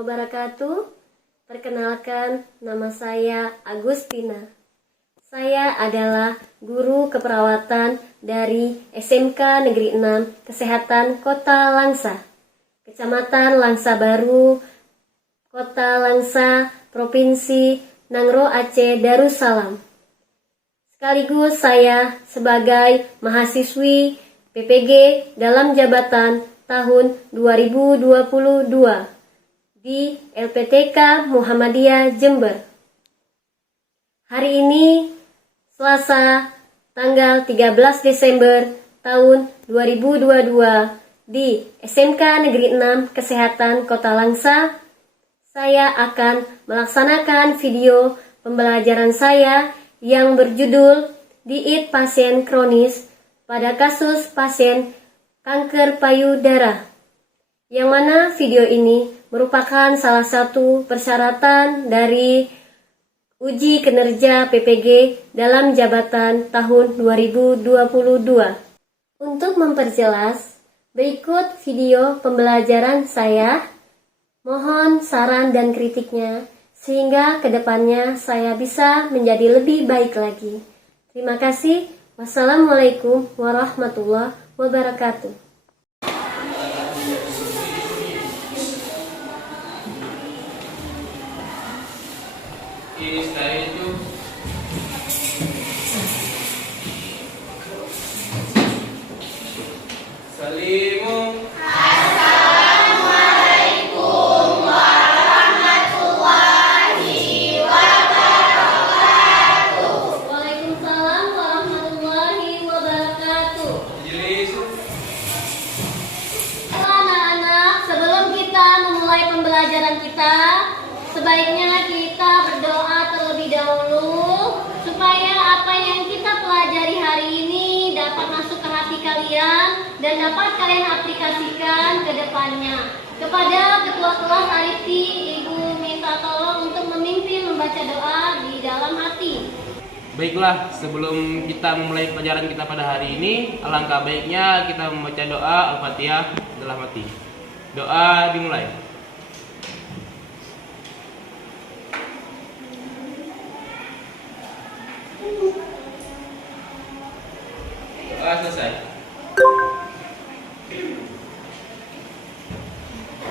wabarakatuh. Perkenalkan, nama saya Agustina. Saya adalah guru keperawatan dari SMK Negeri 6 Kesehatan Kota Langsa, Kecamatan Langsa Baru, Kota Langsa, Provinsi Nangro Aceh Darussalam. Sekaligus saya sebagai mahasiswi PPG dalam jabatan tahun 2022 di LPTK Muhammadiyah Jember. Hari ini Selasa tanggal 13 Desember tahun 2022 di SMK Negeri 6 Kesehatan Kota Langsa, saya akan melaksanakan video pembelajaran saya yang berjudul Diet Pasien Kronis pada kasus pasien kanker payudara, yang mana video ini merupakan salah satu persyaratan dari uji kinerja PPG dalam jabatan tahun 2022. Untuk memperjelas, berikut video pembelajaran saya. Mohon saran dan kritiknya, sehingga kedepannya saya bisa menjadi lebih baik lagi. Terima kasih. Wassalamualaikum warahmatullahi wabarakatuh. Setelah itu Assalamualaikum warahmatullahi wabarakatuh. Waalaikumsalam warahmatullahi wabarakatuh. Anak-anak, sebelum kita memulai pembelajaran kita, sebaiknya kita berdoa terlebih dahulu supaya apa yang kita pelajari hari ini dapat masuk ke hati kalian dan dapat kalian aplikasikan ke depannya. Kepada Ketua Kelas Arifti, Ibu minta tolong untuk memimpin membaca doa di dalam hati. Baiklah, sebelum kita memulai pelajaran kita pada hari ini, alangkah baiknya kita membaca doa Al-Fatihah dalam hati. Doa dimulai. Doa selesai.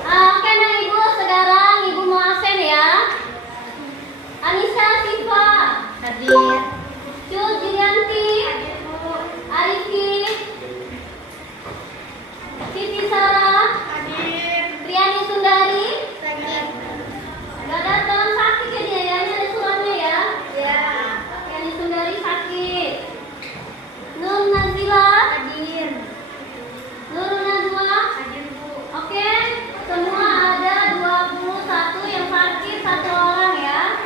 Oke, nah Ibu, sekarang Ibu mau absen ya. Anissa Siva hadir. Cul Julianti Arifi, Siti Sarah hadir. Priani Sundari hadir. Gak datang, sakit ya dia, ada suratnya ya. Ya. Priani Sundari sakit. Nur Nazila hadir. Nur Nazwa hadir, Bu. Oke, semua ada 21 yang sakit, 1 orang ya.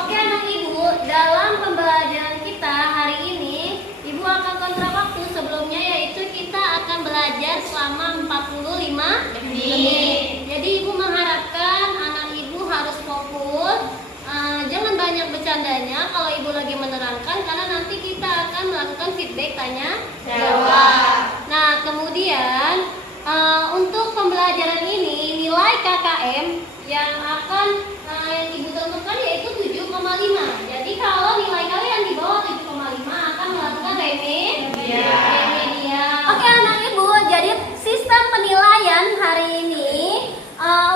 Oke, anak Ibu, dalam pembelajaran kita hari ini, Ibu akan kontrak waktu sebelumnya, yaitu kita akan belajar selama 45 menit. Jadi Ibu mengharapkan anak Ibu harus fokus, jangan banyak bercandanya kalau Ibu lagi menerangkan, karena nanti kita akan melakukan feedback tanya jawab. Nah, kemudian untuk pembelajaran ini nilai KKM yang akan yang Ibu tentukan yaitu 7,5. Jadi kalau nilai kalian di bawah 7,5 akan melakukan remedial. Oke, anak Ibu, jadi sistem penilaian hari ini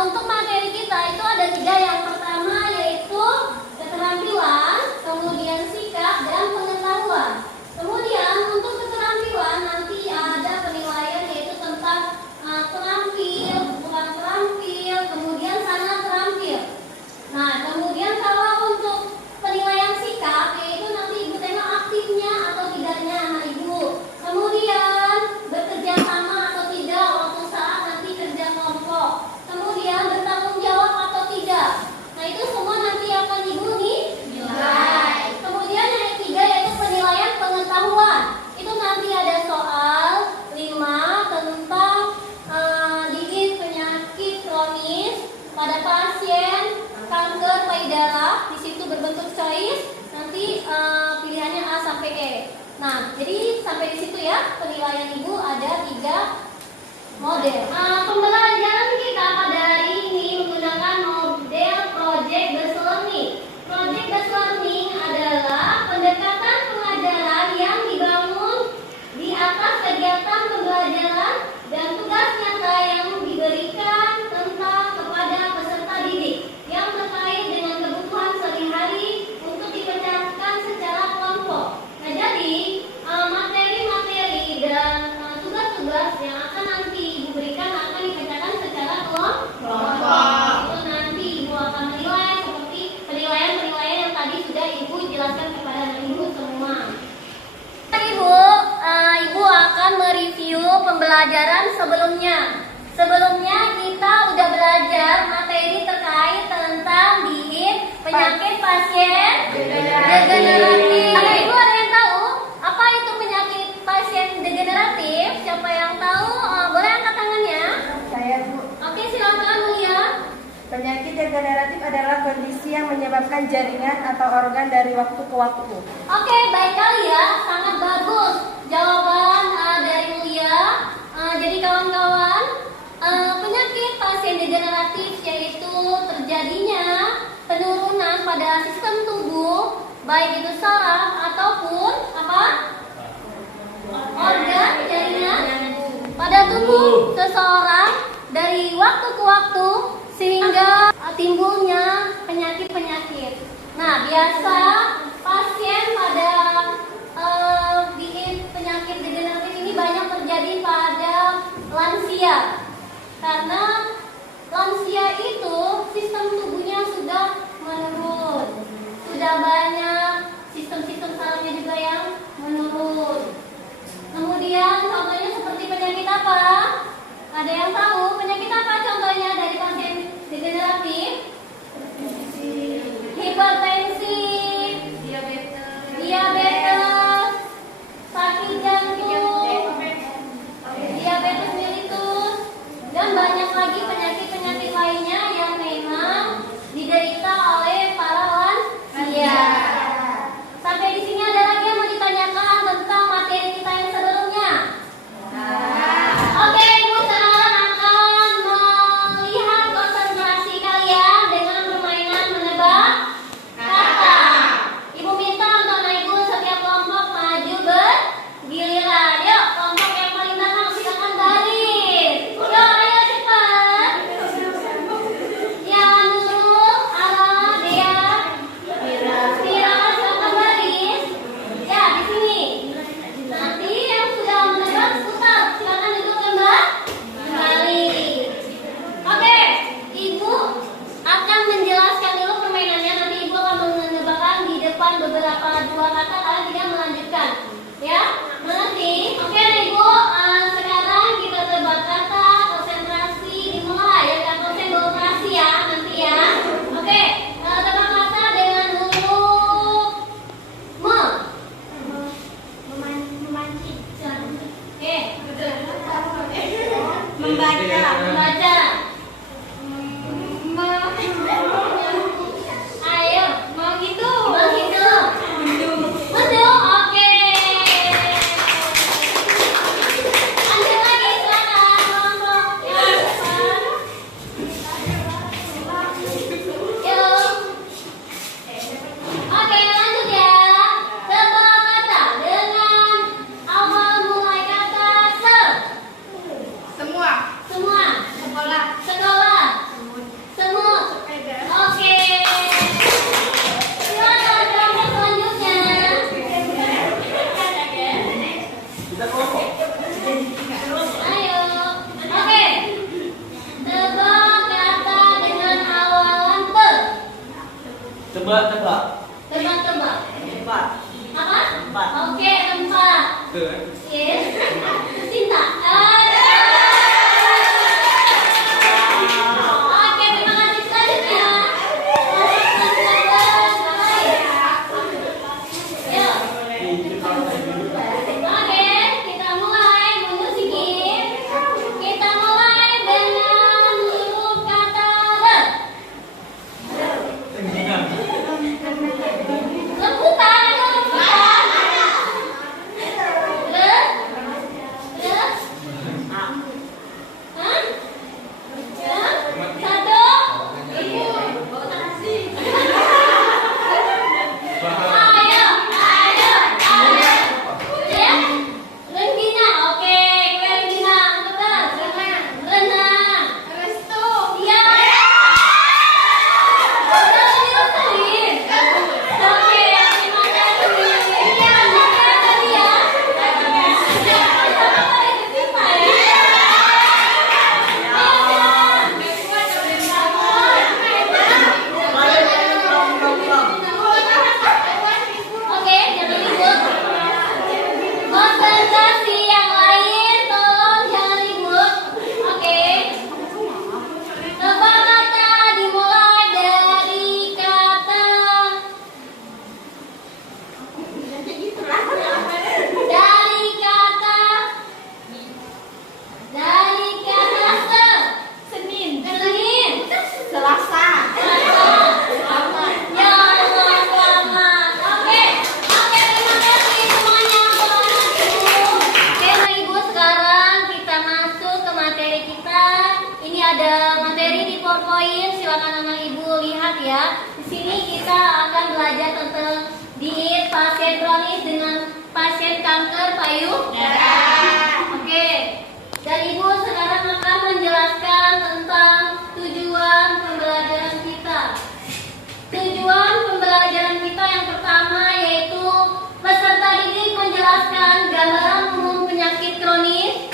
untuk materi kita itu ada 3. Yang pertama yaitu keterampilan, kemudian sikap, dan pengetahuan. Kemudian untuk keterampilan nanti ada penilaian yaitu tentang terampil, bukan terampil, kemudian sangat terampil. Nah, kemudian kalau untuk penilaian sikap yaitu nanti Ibu tengok aktifnya atau tidaknya anak Ibu. Kemudian bekerja sama atau tidak waktu saat nanti kerja kelompok. Kemudian bertanggung jawab atau tidak. Nah, itu semua nanti akan Ibu nilai. Kemudian yang ketiga yaitu penilaian pengetahuan. Itu nanti ada soal 5 tentang diet penyakit kronis pada pasien kanker payudara. Di situ berbentuk choice. Nanti pilihannya A sampai E. Nah, jadi sampai di situ ya penilaian Ibu ada 3 model. Pembelajaran kita pada hari ini Penyakit pasien degeneratif. Ibu ada yang tahu apa itu penyakit pasien degeneratif? Siapa yang tahu? Boleh angkat tangannya. Saya, Bu. Oke, silakan Mulia. Penyakit degeneratif adalah kondisi yang menyebabkan jaringan atau organ dari waktu ke waktu. Oke, baik kali ya, sangat bagus jawaban dari Mulia. Jadi kawan-kawan, penyakit pasien degeneratif yaitu terjadinya penurunan pada sistem tubuh, baik itu saraf ataupun organ jaringan pada tubuh seseorang dari waktu ke waktu sehingga timbulnya penyakit-penyakit. Nah, biasa pasien pada bikin penyakit degeneratif ini banyak terjadi pada lansia. Karena lansia itu sistem tubuhnya sudah menurun. Sudah banyak sistem-sistem sarafnya juga yang menurun. Kemudian contohnya seperti penyakit apa? Ada yang tahu penyakit apa contohnya dari pasien degeneratif? Hipertensi, diabetes, sakit jantung, diabetes mellitus, dan banyak lagi penyakit-penyakit lainnya yang memang diderita oleh para lansia. Sampai di sini ada lagi yang mau ditanyakan tentang materi kita yang sebelumnya? Oke, Ibu sekarang akan melihat konsentrasi kalian dengan permainan menebak kata. Ibu minta untuk naik dulu setiap kelompok maju bergiliran. Yuk, kelompok yang paling belakang silakan baris. Yuk, ayo cepat. Yang dulu, Ara, Dea, Vira, silakan baris. Ya, di sini. Nanti yang sudah menebak putar, silakan duduk kembali. Oke, Ibu akan menjelaskan dulu permainannya. Nanti Ibu akan menebakkan di depan beberapa dua kata, kalian tidak melanjutkan. Ya, mengerti? Oke, Ibu. Sekarang kita tebak kata, konsentrasi dimulai. Ya, konsentrasi ya nanti ya. Oke, tebak kata dengan huruf memancing. Oke. Membaca. Ayo, mau gitu. Mendung. Oke. Lanjut lagi, silakan kelompok yang depan. Yuk. Oke, lanjut ya. Tebak kata dengan awal mulai kata semua. Sekolah. Semut. Oke. Silakan kelompok selanjutnya. Ayo. Oke. Tebak kata dengan awalan te. Tebak-tebak. Tebak-tebak. Tempat. Apa? Tempat. Oke, tempat. Yes. Cinta. Oke, terima kasih selanjutnya. Yuk. Oke, kita mulai mundur sedikit. Kita mulai dengan huruf kata re. Rebutan. Re. poin, silakan anak ibu lihat ya. Di sini kita akan belajar tentang diet pasien kronis dengan pasien kanker payudara. Oke, dan ibu sekarang akan menjelaskan tentang tujuan pembelajaran kita. Tujuan pembelajaran kita yang pertama yaitu peserta didik menjelaskan gambaran umum penyakit kronis.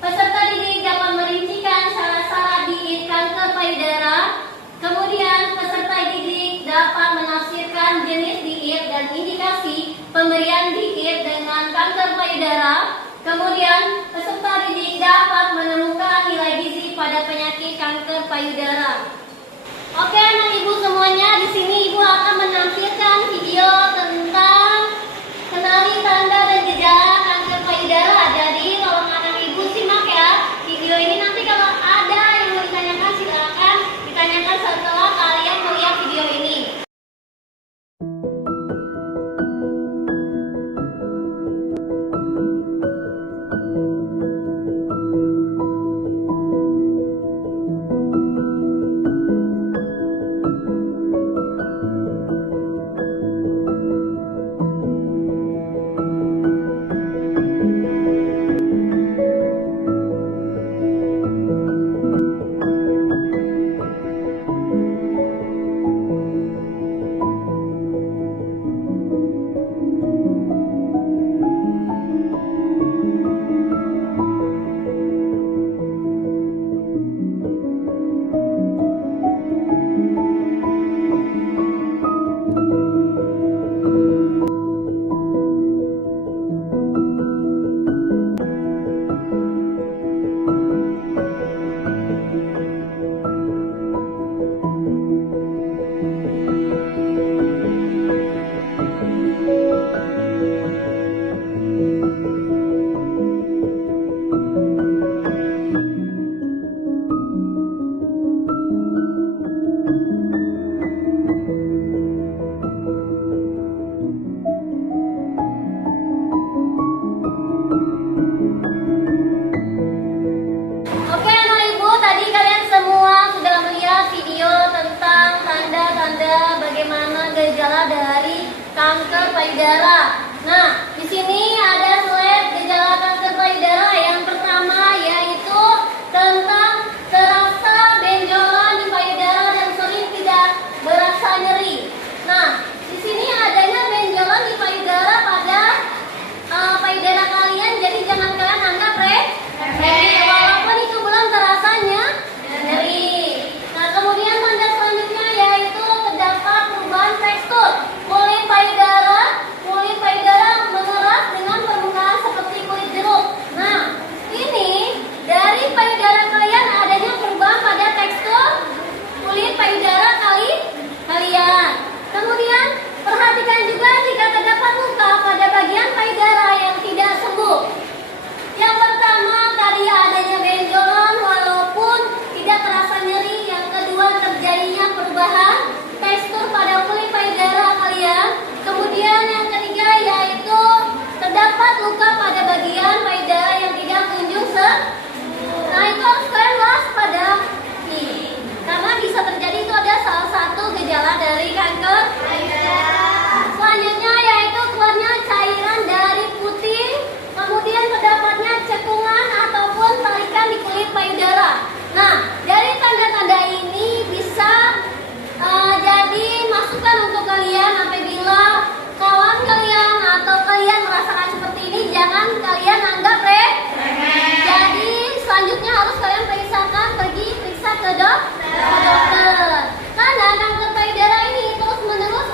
Peserta didik dapat merincikan syarat-syarat diet kanker payudara. Kemudian peserta didik dapat menafsirkan jenis diet dan indikasi pemberian diet dengan kanker payudara. Kemudian peserta didik dapat menemukan nilai gizi pada penyakit kanker payudara. Oke, anak ibu semuanya, di sini ibu akan menampilkan video tentang kenali tanda dan gejala kanker payudara. Jadi tolong anak ibu simak ya video ini. Nanti kalau ada yang mau ditanyakan silakan ditanyakan setelah kalian melihat video ini. Oke anak ibu, tadi kalian semua sudah melihat video tentang tanda-tanda bagaimana gejala dari kanker payudara. Nah, di sini ada slide gejala kanker payudara. Yang pertama yaitu tentang terasa benjolan di payudara dan sering tidak berasa nyeri. Nah, di sini adanya benjolan di payudara pada payudara kalian, jadi jangan kalian anggap remeh, walaupun itu belum terasanya nyeri. Nah, kemudian tanda selanjutnya yaitu terdapat perubahan tekstur kulit payudara. Kulit payudara mengeras dengan permukaan seperti kulit jeruk. Nah, ini dari payudara kalian adanya perubahan pada tekstur kulit payudara kalian. Kemudian perhatikan juga jika terdapat luka pada bagian payudara yang tidak sembuh. Yang pertama tadi adanya benjolan walaupun tidak terasa nyeri. Yang kedua terjadinya perubahan tekstur pada kulit payudara kalian. Kemudian yang ketiga yaitu terdapat luka pada bagian payudara yang tidak kunjung sembuh. Nah, itu harus kalian waspada nih, karena bisa terjadi itu ada salah satu gejala dari kanker payudara. Selanjutnya yaitu keluarnya cairan dari puting, kemudian terdapatnya cekungan ataupun tarikan di kulit payudara. Nah, dari tanda-tanda ini bisa jadi masukan untuk kalian apabila kawan kalian atau kalian merasakan seperti ini, jangan kalian anggap remeh. Jadi selanjutnya harus kalian pergi periksa ke dokter. Karena kanker payudara ini terus menerus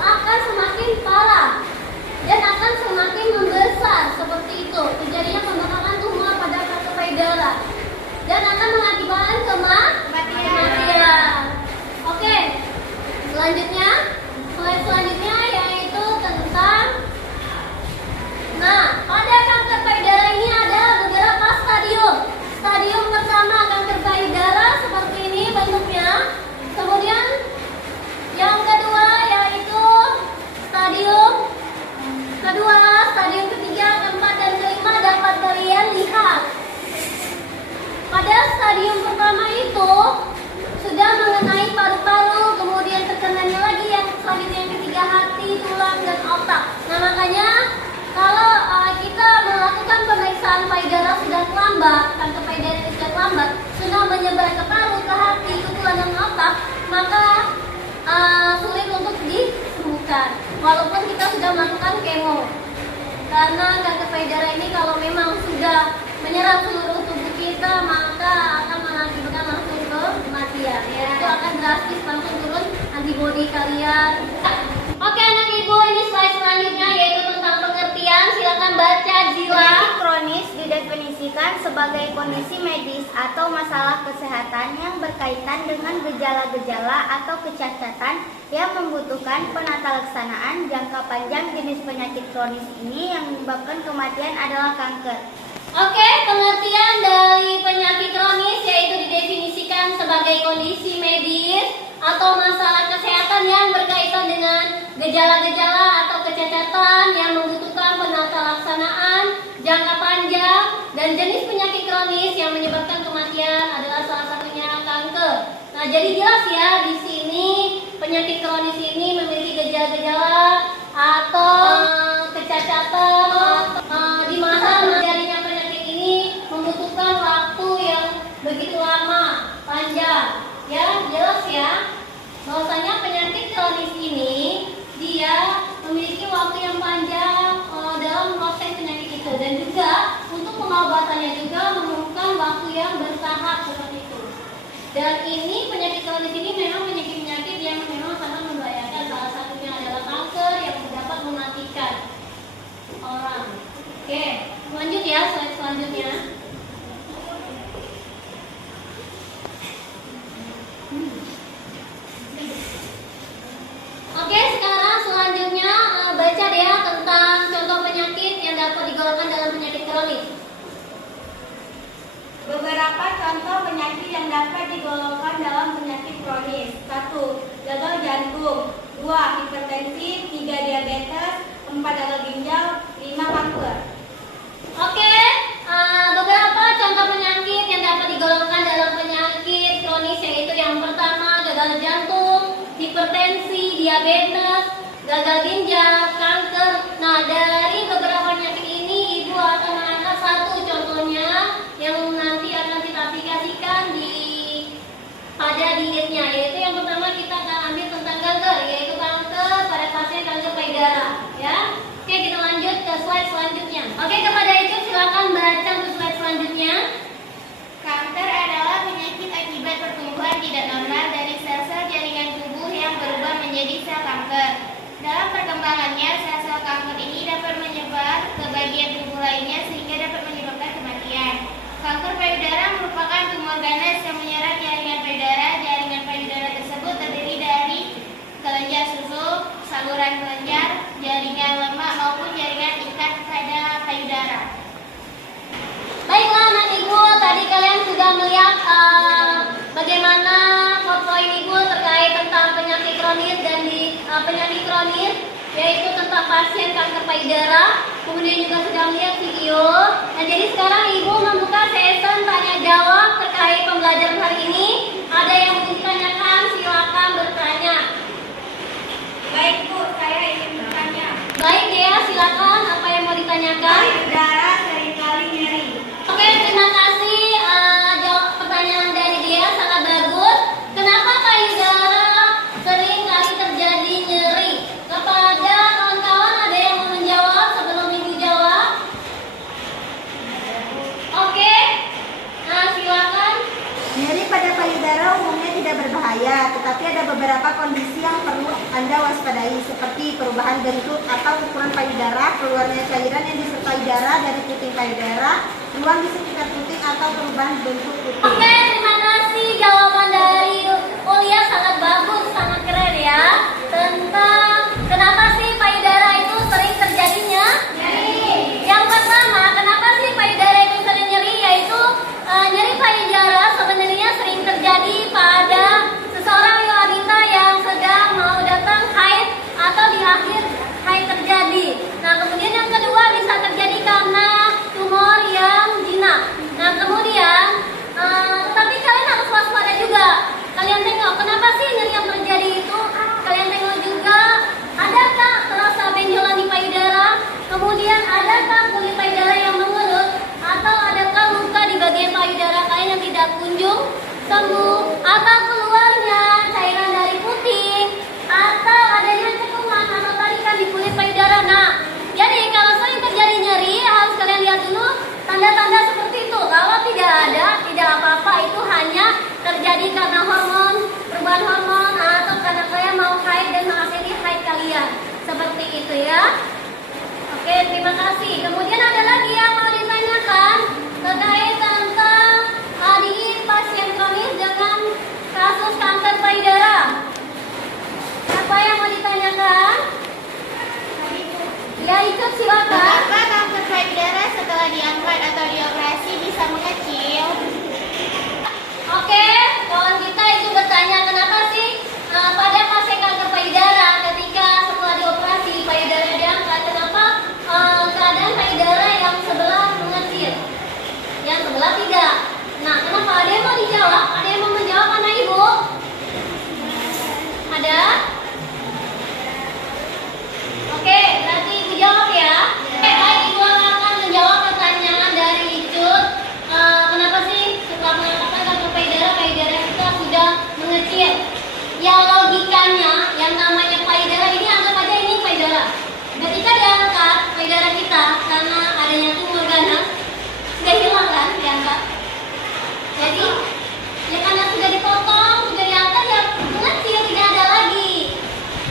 lambat, kanker payudara itu sudah lambat, sudah menyebar ke paru, ke hati, ke tulang dan otak, maka sulit untuk disembuhkan. Walaupun kita sudah melakukan kemo, karena kanker payudara ini kalau memang sudah menyerang seluruh tubuh kita, maka akan mengakibatkan langsung kematian. Itu akan drastis langsung turun antibodi kalian. Oke anak ibu, ini slide selanjutnya yaitu tentang pengertian. Silakan baca Zila. Penyakit kronis didefinisikan sebagai kondisi medis atau masalah kesehatan yang berkaitan dengan gejala-gejala atau kecacatan yang membutuhkan penatalaksanaan jangka panjang. Jenis penyakit kronis ini yang menyebabkan kematian adalah kanker. Oke, pengertian dari penyakit kronis yaitu didefinisikan sebagai kondisi medis atau masalah kesehatan yang berkaitan dengan gejala-gejala atau kecacatan yang membutuhkan penatalaksanaan jangka panjang, dan jenis penyakit kronis yang menyebabkan kematian adalah salah satunya kanker. Nah, jadi jelas ya di sini penyakit kronis ini memiliki gejala-gejala atau kecacatan di mana terjadinya penyakit ini membutuhkan waktu yang begitu lama, panjang. Ya, jelas ya. Bahwasanya penyakit kronis ini dia memiliki waktu yang panjang dalam proses penyakit itu, dan juga untuk pengobatannya juga memerlukan waktu yang bertahap seperti itu. Dan ini penyakit kronis ini memang penyakit yang memang sangat membahayakan. Salah satunya adalah kanker yang dapat mematikan orang. Oke, lanjut ya, slide selanjutnya. Oke, sekarang selanjutnya baca deh tentang contoh penyakit yang dapat digolongkan dalam penyakit kronis. Beberapa contoh penyakit yang dapat digolongkan dalam penyakit kronis. 1. Gagal jantung. 2. Hipertensi. 3. Diabetes. 4. Gagal ginjal. 5. Kanker. Oke, beberapa contoh penyakit yang dapat digolongkan dalam penyakit kronis yaitu yang pertama gagal jantung, hipertensi, diabetes, gagal ginjal, kanker. Nah, dari beberapa penyakit ini Ibu akan mengangkat satu contohnya yang nanti akan kita aplikasikan pada dirinya, yaitu yang pertama kita akan ambil tentang kanker, yaitu kanker pada pasien kanker payudara, ya. Oke, kita lanjut ke slide selanjutnya. Oke, kepada itu silakan baca ke slide selanjutnya. Kanker adalah penyakit akibat pertumbuhan tidak normal dari sel-sel jaringan tubuh yang berubah menjadi sel kanker. Dalam perkembangannya, sel-sel kanker ini dapat menyebar ke bagian tubuh lainnya sehingga dapat menyebabkan kematian. Kanker payudara merupakan tumor ganas yang menyerang jaringan payudara. Jaringan payudara tersebut terdiri dari kelenjar susu, saluran kelenjar, jaringan lemak maupun jaringan ikat pada payudara. Baiklah anak ibu, tadi kalian sudah melihat bagaimana poin ibu terkait tentang penyakit kronis dan penyakit kronis yaitu tentang pasien kanker payudara. Kemudian juga sudah melihat video. Nah, jadi sekarang ibu membuka session tanya jawab terkait pembelajaran hari ini. Ada yang mau ditanyakan, silakan bertanya. Baik Bu, saya ingin bertanya. Baik Dea, silakan. Apa yang mau ditanyakan? Payudara seringkali nyeri. Oke, terima kasih. Jawab pertanyaan dari dia sangat bagus. Kenapa payudara sering kali terjadi nyeri? Kepada kawan-kawan ada yang mau menjawab sebelum ibu jawab? Oke, nah silakan. Nyeri pada payudara umumnya tidak berbahaya, tetapi ada beberapa kondisi yang perlu Anda waspadai, seperti perubahan bentuk atau ukuran payudara, keluarnya cairan yang disertai darah dari puting payudara, ruang di sekitar puting, atau perubahan bentuk puting. Oke, terima kasih jawaban dari Ulia, sangat bagus, sangat keren ya. Tentang kenapa sih payudara itu sering terjadinya nyeri. Yang pertama, kenapa sih payudara itu sering nyeri? Yaitu nyeri payudara sebenarnya sering terjadi pada seseorang wanita yang sedang mau datang haid atau di akhir haid terjadi. Nah, kemudian yang kedua bisa terjadi karena tumor yang jinak. Nah, kemudian tapi kalian harus waspada juga. Kalian Oke, terima kasih. Kemudian ada lagi yang mau ditanyakan terkait tentang di pasien kronis dengan kasus kanker payudara. Apa yang mau ditanyakan? Ya, ikut silakan. Mengapa kanker payudara setelah diangkat atau dioperasi bisa mengecil? Oke, kawan kita itu bertanya kenapa sih pada pasien kanker payudara ketika setelah dioperasi payudara diangkat, kenapa keadaan payudara yang sebelah mengecil, yang sebelah tidak? Nah, kenapa? Ada yang mau dijawab? Ada yang mau menjawab anak ibu? Ada? Oke, nanti ibu jawab ya. Oke, baik, ibu akan menjawab pertanyaan dari Icut. Kenapa sih setelah mengangkat kanker payudara kita sudah mengecil? Ya logikanya, yang namanya payudara ini anggap aja ini payudara. Ketika diangkat payudara kita karena adanya tumor ganas, sudah hilang kan diangkat. Jadi, ya karena sudah dipotong, sudah diangkat ya mengecil, tidak ada lagi.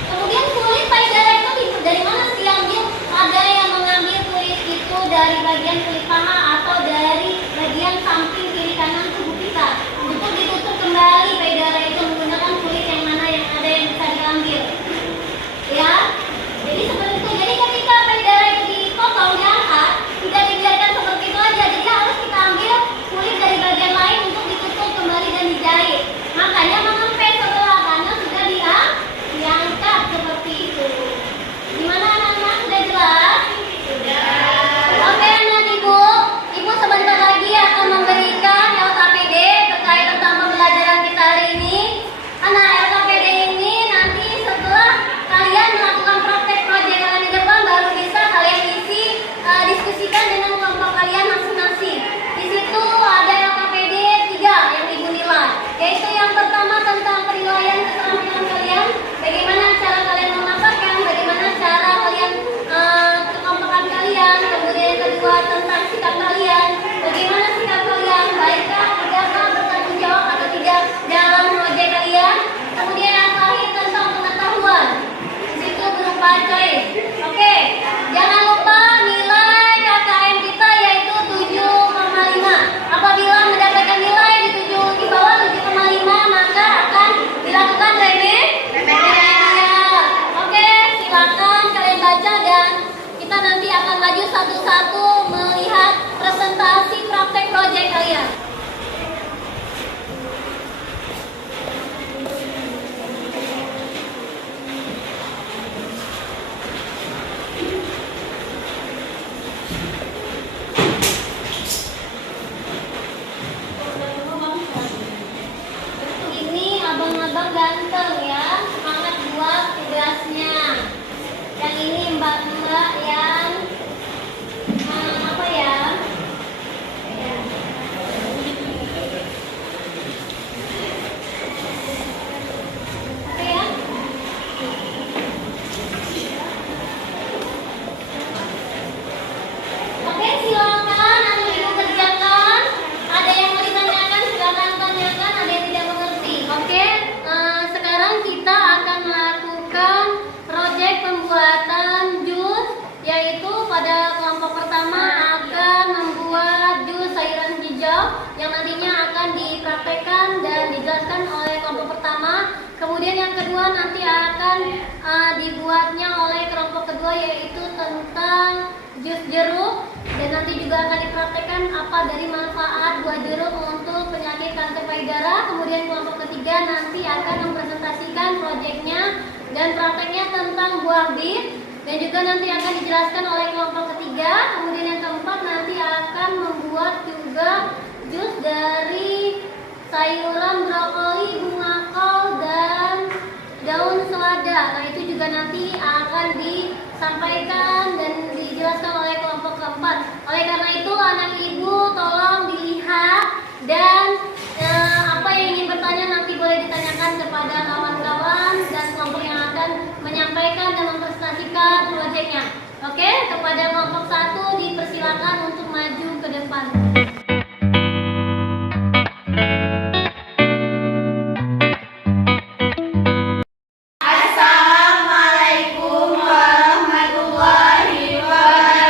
Kemudian kulit payudara itu dari mana sih diambil? Ada yang mengambil kulit itu dari bagian kulit paha atau dari bagian samping kiri kanan tubuh kita untuk ditutup kembali payudara itu menggunakan kulit yang mana yang ada yang bisa diambil. Ya, jadi seperti itu. Jadi ketika payudara itu dipotong diangkat, tidak dibiarkan seperti itu aja. Jadi harus kita ambil kulit dari bagian lain untuk ditutup kembali dan dijahit. Makanya mengempe setelah karena sudah diangkat seperti itu. Gimana anak-anak, sudah jelas? Sudah. Oke anak ibu sebentar lagi akan memberikan LKPD terkait tentang pembelajaran kita hari ini. Anak LKPD ini nanti setelah kalian melakukan praktek proyek kalian di depan baru bisa kalian isi diskusikan dengan kelompok kalian masing-masing. Di situ ada LKPD 3 yang ibu nilai, yaitu yang pertama tentang penilaian keterampilan kalian, bagaimana cara kalian memaparkan, bagaimana cara kalian kekompakan kalian, kemudian yang kedua tentang sikap kalian, bagaimana sikap kalian, baikkah, tidakkah, bertanggung jawab atau tidak dalam proyek kalian, kemudian yang terakhir tentang pengetahuan, di situ berupa choice. Oke, jangan lupa nilai KKM kita yaitu 7,5. Apabila mendapatkan nilai di bawah 7,5 maka akan dilakukan remedial. Oke, silakan kalian baca dan kita nanti akan maju satu-satu melihat presentasi praktek proyek kalian. Ini abang-abang ganteng ya, semangat buat tugasnya. Yang ini mbak-mbak yang apa ya? Apa ya? Oke, silakan anak ibu kerjakan. Ada yang mau ditanyakan, silakan tanyakan. Ada yang tidak mengerti. Oke, sekarang kita akan melakukan proyek pembuatan jus, yaitu pada kelompok pertama akan membuat jus sayuran hijau yang nantinya akan dipraktekkan dan dijelaskan oleh kelompok pertama. Kemudian yang kedua nanti akan dibuatnya oleh kelompok kedua, yaitu tentang jus jeruk, dan nanti juga akan dipraktekkan apa dari manfaat buah jeruk untuk penyakit kanker payudara. Kemudian kelompok ketiga nanti akan mempresentasikan proyeknya dan prakteknya tentang buah bit, dan juga nanti akan dijelaskan oleh kelompok ketiga. Kemudian yang keempat nanti akan membuat juga jus dari sayuran brokoli, bunga kol, dan daun selada. Nah itu juga nanti akan disampaikan dan dijelaskan oleh kelompok keempat. Oleh karena itu anak ibu tolong dilihat dan apa yang ingin bertanya nanti boleh ditanyakan kepada kawan-kawan dan kelompok yang akan menyampaikan dan mempresentasikan proyeknya. Oke, kepada kelompok 1 dipersilakan untuk maju ke depan. Assalamualaikum warahmatullahi wabarakatuh.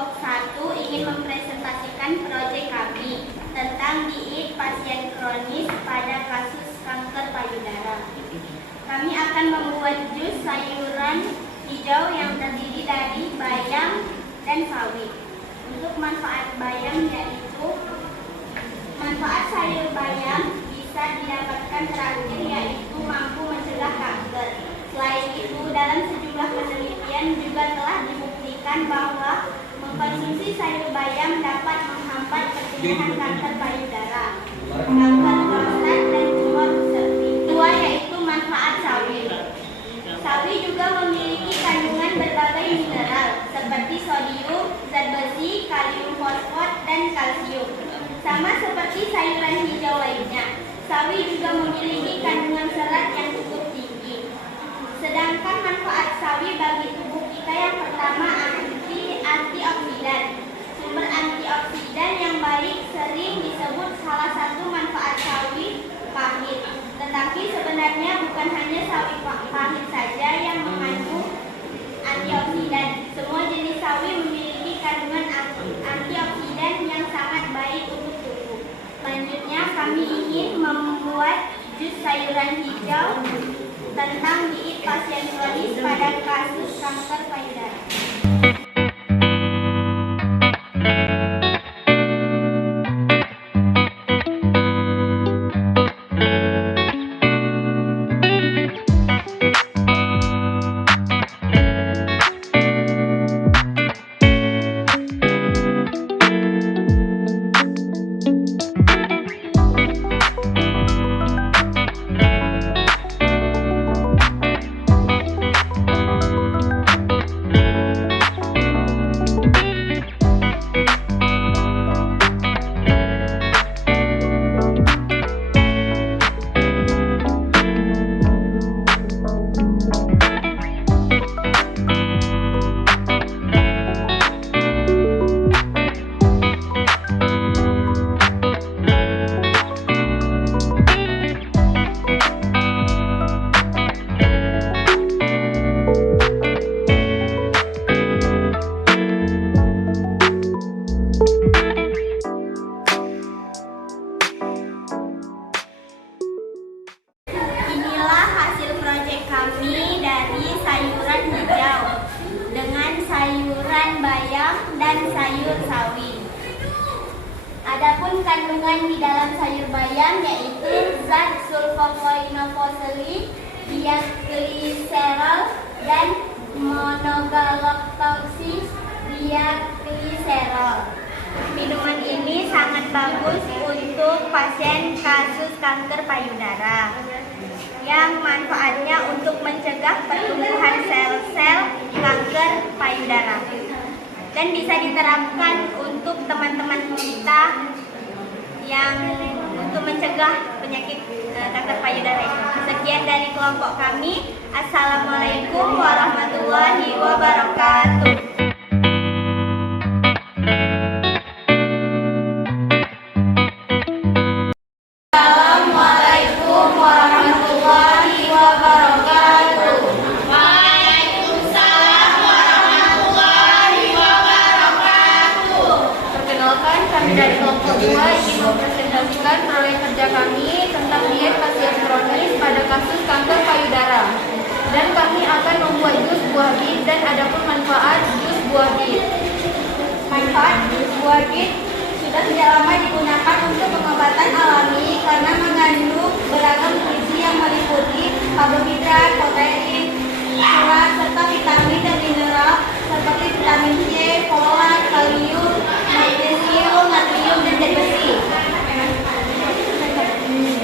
kelompok 1 ingin mempresentasikan proyek kami tentang diet pasien kronis pada kasus kanker payudara. Kami akan membuat jus sayuran hijau yang terdiri dari bayam dan sawi. Untuk manfaat bayam yaitu manfaat sayur bayam bisa didapatkan terakhir yaitu mampu mencegah kanker. Selain itu, dalam sejumlah penelitian juga telah dibuktikan bahwa mengkonsumsi sayur bayam dapat menghambat pertumbuhan kanker payudara, kanker prostat, dan tumor cervix. Kedua yaitu manfaat sawi. Sawi juga memiliki kandungan berbagai mineral seperti sodium, zat besi, kalium fosfat, dan kalsium. Sama seperti sayuran hijau lainnya, sawi juga memiliki kandungan serat yang cukup tinggi. Sedangkan manfaat sawi bagi tubuh kita yang pertama antioksidan. Sumber antioksidan yang baik sering disebut salah satu manfaat sawi pahit. Tetapi sebenarnya bukan hanya sawi pahit saja yang mengandung antioksidan. Semua jenis sawi memiliki kandungan antioksidan yang sangat baik untuk tubuh. Selanjutnya kami ingin membuat jus sayuran hijau tentang diet pasien kronis pada kasus kanker payudara. Inilah hasil proyek kami dari sayuran hijau dengan sayuran bayam dan sayur sawi. Adapun kandungan di dalam sayur bayam yaitu zat sulfonofosilin, diakgliserol, dan monogalaktosis diakgliserol. Minuman ini sangat bagus untuk pasien kasus kanker payudara yang manfaatnya untuk mencegah pertumbuhan sel-sel kanker payudara dan bisa diterapkan untuk teman-teman kita yang untuk mencegah penyakit kanker payudara itu. Sekian dari kelompok kami. Assalamualaikum warahmatullahi wabarakatuh. Kami dari kelompok 2 ingin mempresentasikan proyek kerja kami tentang diet pasien kronis pada kasus kanker payudara. Dan kami akan membuat jus buah bit dan adapun manfaat jus buah bit. Manfaat jus buah bit sudah sejak lama digunakan untuk pengobatan alami karena mengandung beragam gizi yang meliputi karbohidrat, protein, serat, serta vitamin dan mineral seperti vitamin C, folat, kalium, magnesium, natrium, dan zat besi.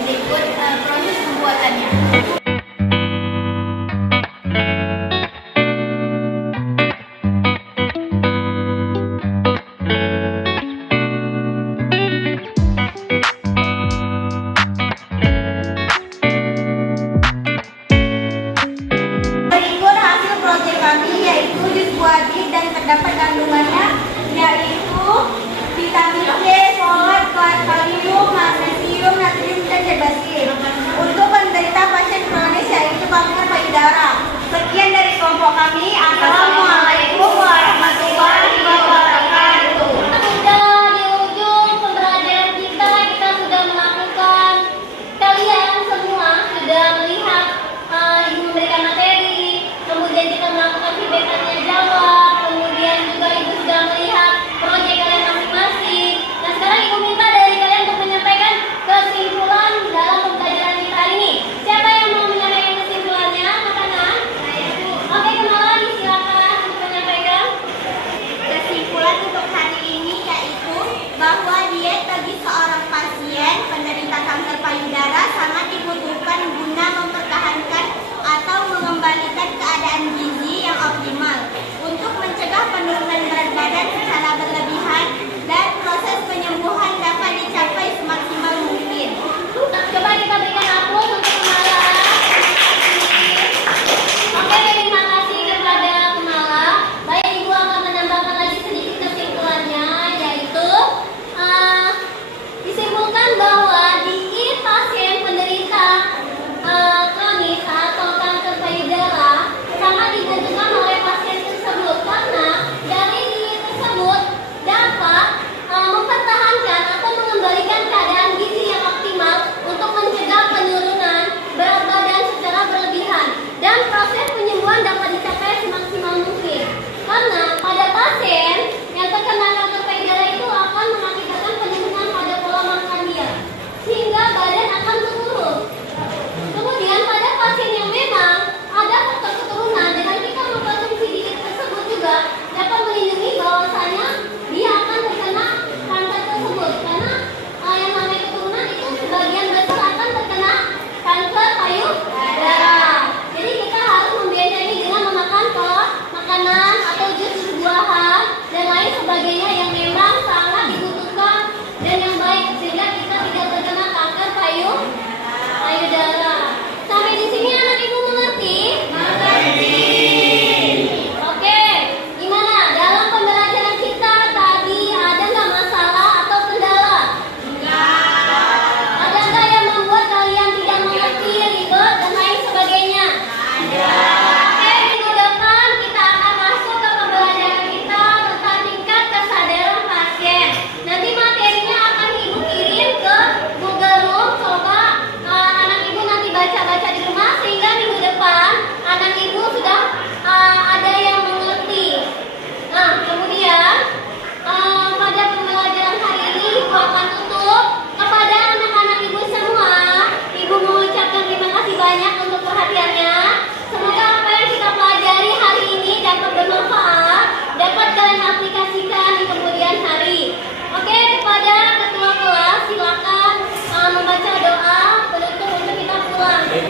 Berikut proses pembuatannya. Berikut hasil proyek kami yaitu jus buah bit dan terdapat kandungannya yaitu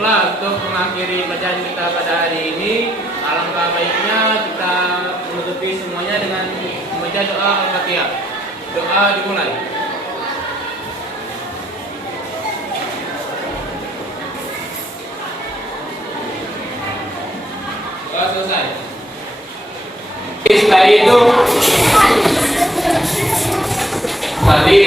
Baiklah, untuk mengakhiri pelajaran kita pada hari ini, alangkah baiknya kita menutupi semuanya dengan membaca doa Al-Fatihah. Doa dimulai. Doa selesai. Setelah itu, tadi